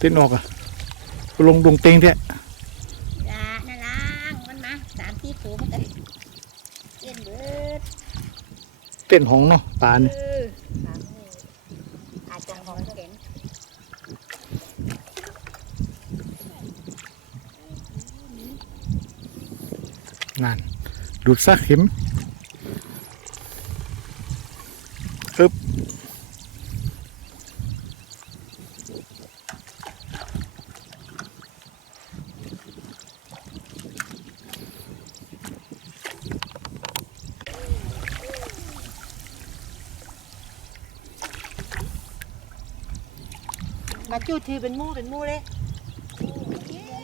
เต้นออกอะลงดงเต็งแท้จ้าน่ารักมันมาสามสี่ตัวมันกันเล่นเบิดเต้นหองเนาะปลาเนี่ยเออสามนี่อาจจะของเข็นนั่นดูดซักเข็มอึบ มาจูดทีเป็นมู่เป็นมู่เลย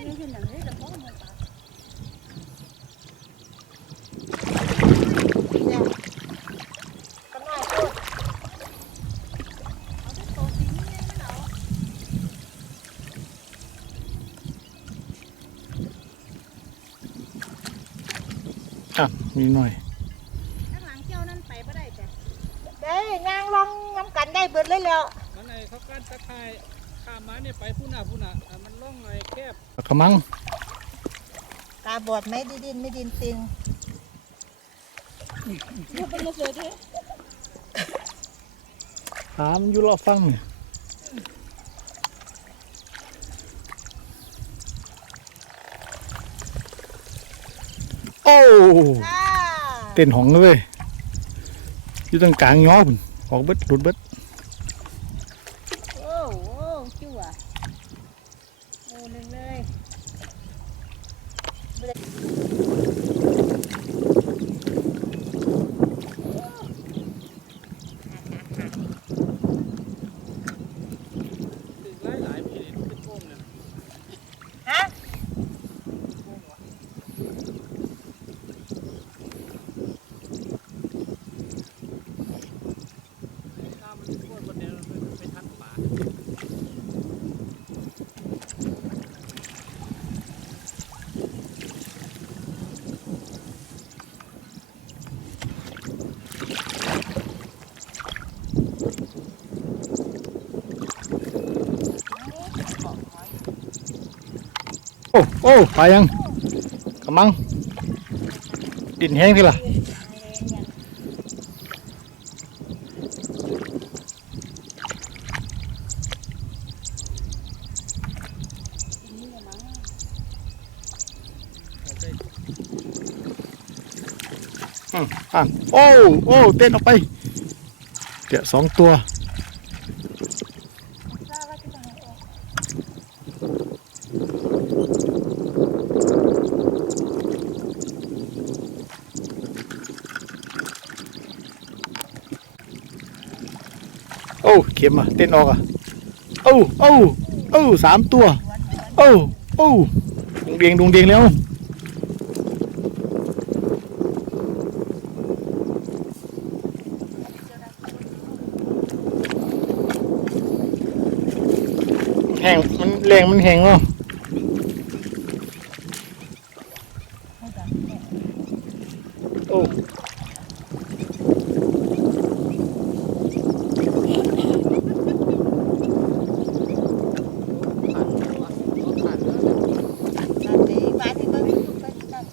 นี่คือหนังเรื่องของมันปะเนี่ยก็น้อยพูดเอาที่โตสีนี้มันเอาอะมีหน่อยข้างหลังเจ้านั่นไปบ่ได้จ้ะได้นางลองน้ำกันได้เบิดเลยแล้วมันไอ้เขาการตะไคร่ ข้ามมาเนี่ยไปผู้หน้าผู้หน้าอะมันล่องไอ้แคบกระมัง ตาบอดไหมดีดินไม่ดินติงลูกเป็นมาเสือเด้ถามอยู่รอฟังเนี่ยโอ้อ่าเต้นหองเลยอยู่ตรงกลางย้อพุ่นออกเบิดหลุดเบิด โอ้โหจั่วโอ้หนึ่งเลย ถึงหลายหลายปีนี่เป็นโค้งเนี่ย ฮะ โค้งวะข้ามมันเป็นโค้งคนเดียวมันไปทันป่า โอ้โอ้ไปยังกระมังดินแห้งทีละเอาไปอืมอะโอ้ โอ้ เต้นออกไป เดี๋ยวสองตัว โอ้ เต้นออกอะโอ้โอ้โอ้สามตัวโอ้โอ้ดงเดียงดงเดียงแล้วแห้งมันแรงมันแห้งเนาะโอ้ ผ่านตัวรถผ่านแล้ว นั่นดีมาที่เบิ้งไปนั่น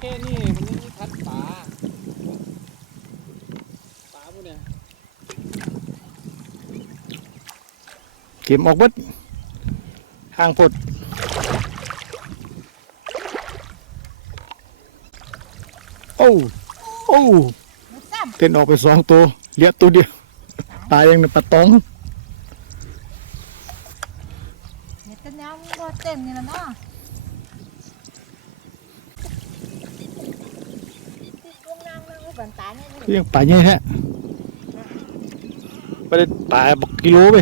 ข้างแค่นี้มันไม่มีทันป่าป่าพวกเนี่ยเข็มออกเบิดห่างพดโอ้โอ้มันซ้เต้นออกไปสองตัวเหลือตัวเดียวตายยังในปลาตองำเนี่ยต้นยาวมันก็เต็มนี่ละเนาะ ลูกนางมันอุบันตา เนี่ยเรียกป่าใหญ่แท้ไปได้ป่าบักกิโลไป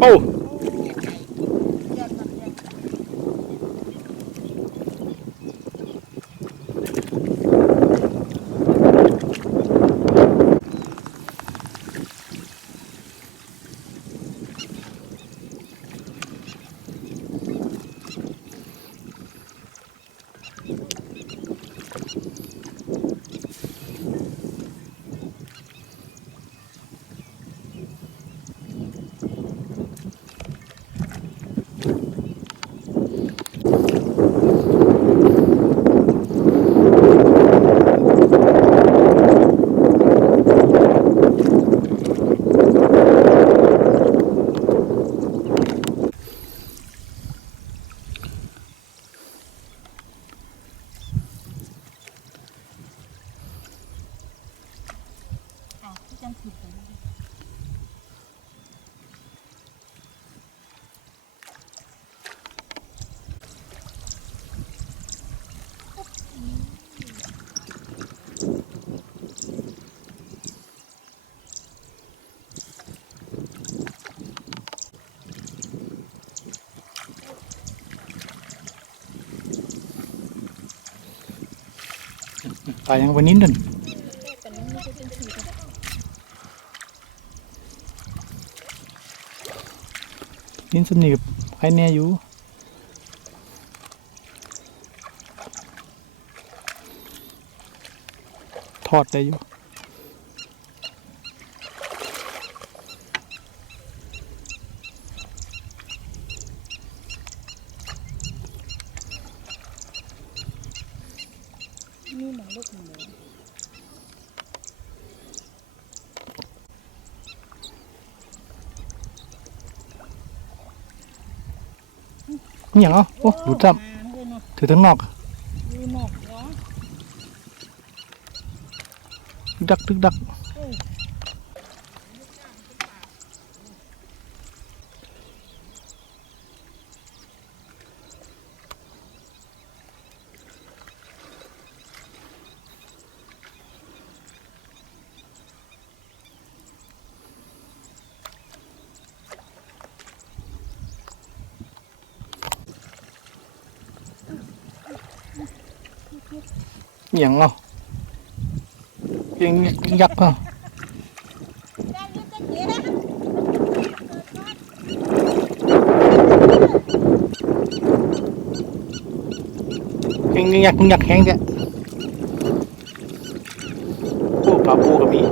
เตายยังวันนี้นั่นแต่มันไม่ใช่จังผิดกัน นินสนิทกับใครแน่อยู่ ทอดได้อยู่ นี่หมองลูกหมู นี่อย่างเอ้าโอ้ดูจับงามเลยเนาะถือทั้งนอกดูหมอกเนาะทึกดักทึกดัก อหย่างเนาะยังยักษ์เปล่าได้ยุติเกียนะยังยักษ์ยักษ์แห้งแท้โอ้ปลาปูก็มี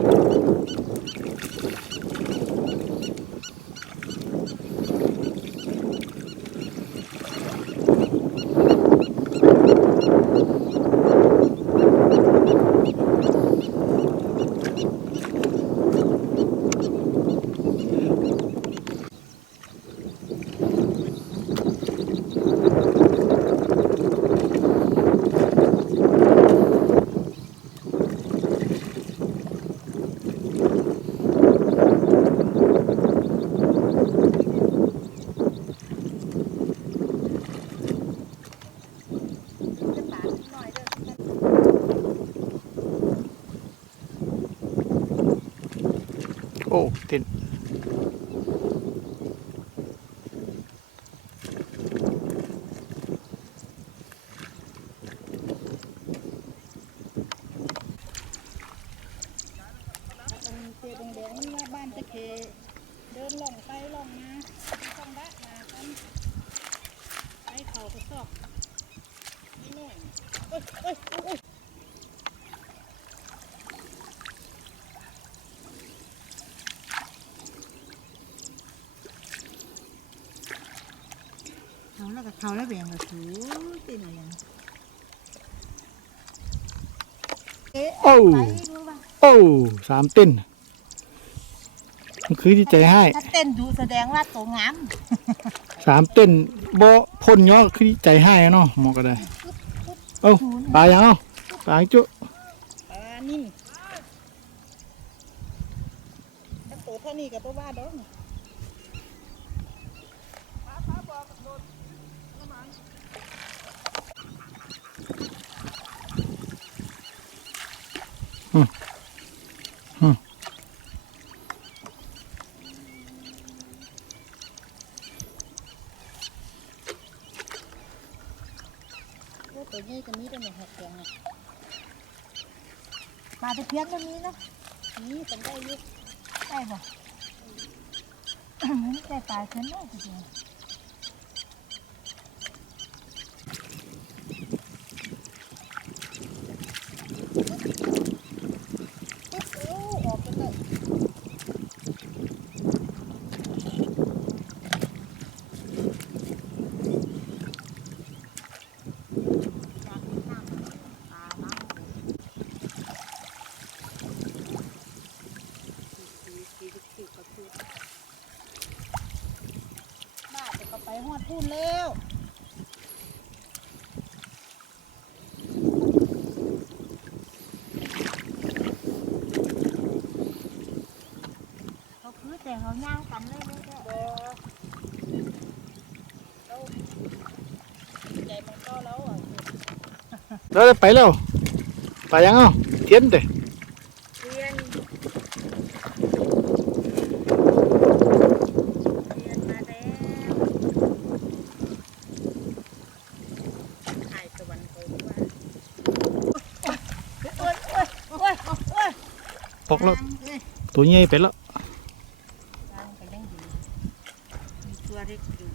จะปาดหน่อยเด้อ โอ้เต้น มันเสียแดงๆมันว่าบ้านตะเค เดินล่องไปลองมาต้องบะมากันไปเขากระสอบนี่หน่อยเอ้ยเอ้ยเอ้ยเขาแล้วก็เขาแล้วแบ่งกับถูตีหน่อยยังโอ้โอ้สามเต้น มันคือที่ใจให้ถ้าเต้นดูแสดงว่าตัวงามสามเต้นบ่พ่นย่อคือที่ใจให้อะเนาะหมอก็ได้เอ้าปลายังเอ้าปลาจุปลานิ่มถ้าตัวเท่านี้กับตัวว่าดอก ตัวใหญ่ก็มีแต่หนึ่งหักเสียงอะปลาตะเพียนก็มีนะนี่ต้องได้อยุได้บ่ ได้ปลาเช่นนั้นทีเดียวโอ้ออกกันเลย หอด พูนแล้วเขาคือแต่เขาย่างกันเลยเลยเด้อใจมันก็แล้วอะเราจะไปแล้วไปยังเอ้าเทียนเด้ เรียนเรียนมาแล้วถ่ายตะวันตกว่าโอ้ยโอ้ยโอ้ยโอ้ย พกแล้ว ยางเอ้ย ตัวใหญ่ไปแล้ว ยางก็ยังอยู่มีตัวเล็กอยู่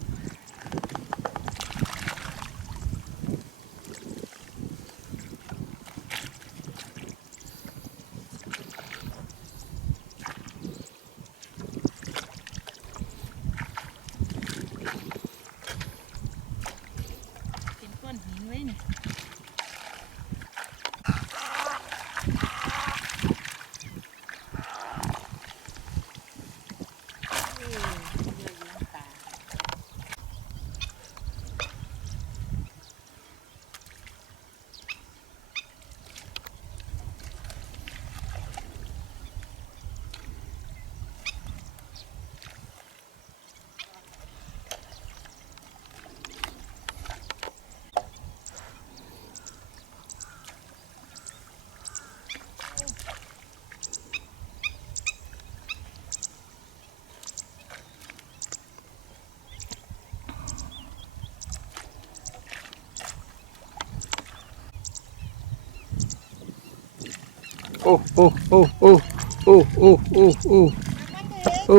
เป็นก้อนหินไว้นี่ เอ้ยเยอะแยะตา โอ้โอ้โอ้โอ้โอ้โอ้โอ้โอ้โอ้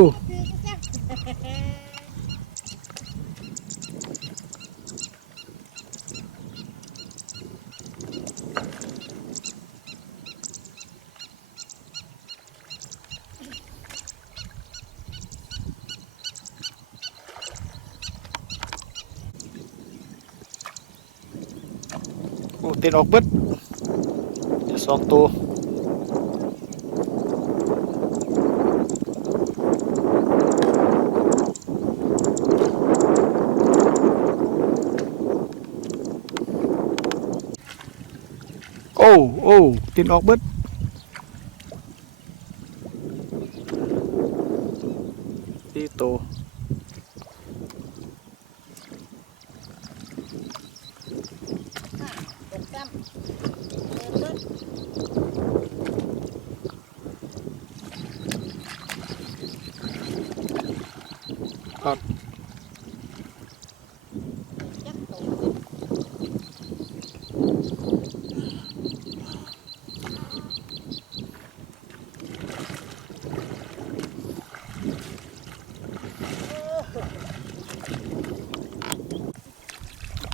โอ้เต้นออกเบิดจะสองตัว โอ้โอ้ตินออกเบิดที่โต ตกซ้ำเดินรถ ครับ ยักษ์โต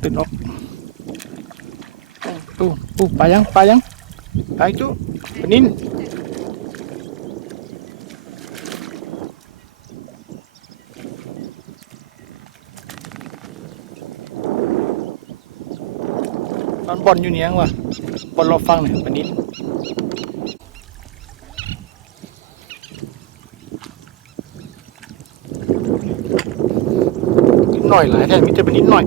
ตินออก โอ้โอ้ไปยังไปยังไปจุปนินนอนบอลอยู่เนี่ยงวะบอลรอฟังหน่อยปนินนิดหน่อยหลายแท่มิจะเป็นนิดหน่อย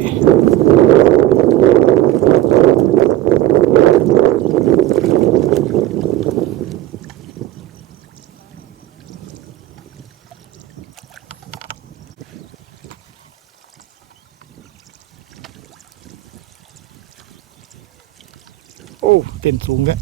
โอ้ เต้นสูงแกะ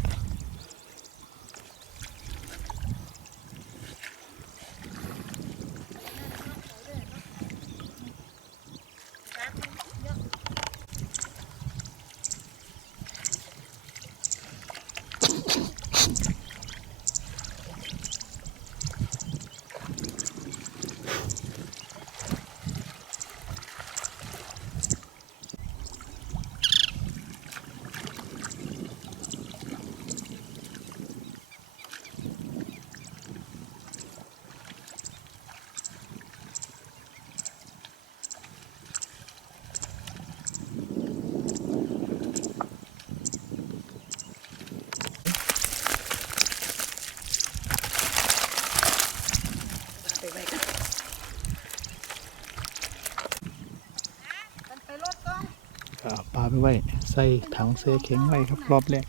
ไปไว้ ใส่ถังเซเข็งไว้ครับรอบแรก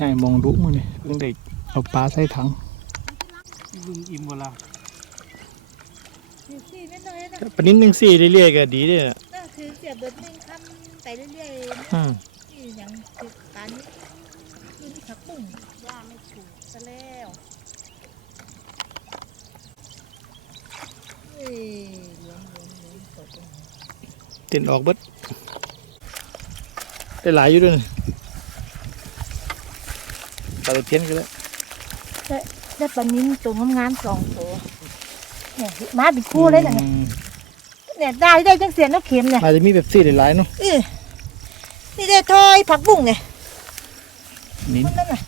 ยายมองดูมือนี่เพิ่งได้เอาปลาใส่ถังลุงอิ่มเวลาคือสี่นิดหน่อยนะปนิดนึงสี่เรื่อยๆก็ดีเด้อก็คือเสียเบิดหนึ่งคำไปเรื่อยๆอืมนี่ยังคือปลานี้คือนี่ผักบุ้งย่างไม่ถูกซะแล้วเอ้ยเหลืองเหลืองเหลืองสดเลยเต้นออกเบิด ได้หลายอยู่ด้วยนี่ปลาตะเพียนก็แล้วได้ปลานิ้นตัวงามๆสองตัวเนี่ยมาเป็นคู่เลยนะเนี่ยอืมเนี่ยได้ได้จังเสียน้ำเค็มเนี่ยอาจจะมีแบบสี่หลายๆเนาะเออนี่ได้ทอยผักบุ้งไงนิ้นมันนั่นน่ะ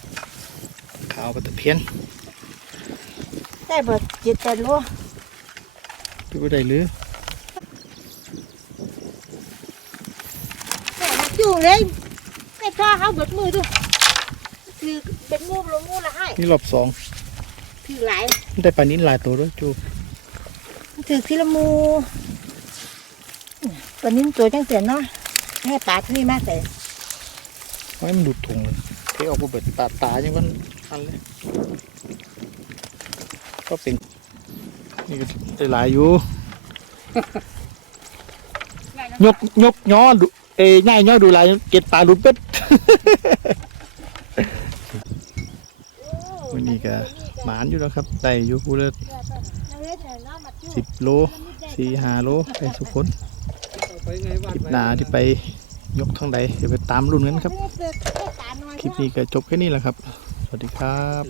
ขาวปลาตะเพียน ได้เบิดเจ็ดแปดโลดูว่าได้หรือ แต่นักจุ่งเลยได้ทอเขาเบิดมือดูคือเป็นงูลงงูละให้นี่รอบสองถือหลายได้ปลานิ้นหลายตัวด้วยจูถือทีละมูปลานิ้นตัวจังเสียเนาะให้ปลาที่นี่มาแต่ไว้มันดูดถุงเลยเทออกมาเบิดตาตาอย่างนั้นอันเลยก็เป็นนี่ก็ได้หลายอยู่ยกยกย้อดู เอ้ยง่ายย้อดูหลายเก็ดปลาลุดเป็ดวันนี้ก็หมานอยู่แล้วครับได้อยู่พูละสิบโลสี่ห้าโลไปสุกคนคลิปหน้าที่ไปยกทางใดเดี๋ยวไปตามรุ่นกันครับ คลิปนี้ก็จบแค่นี้แหละครับ สวัสดีครับ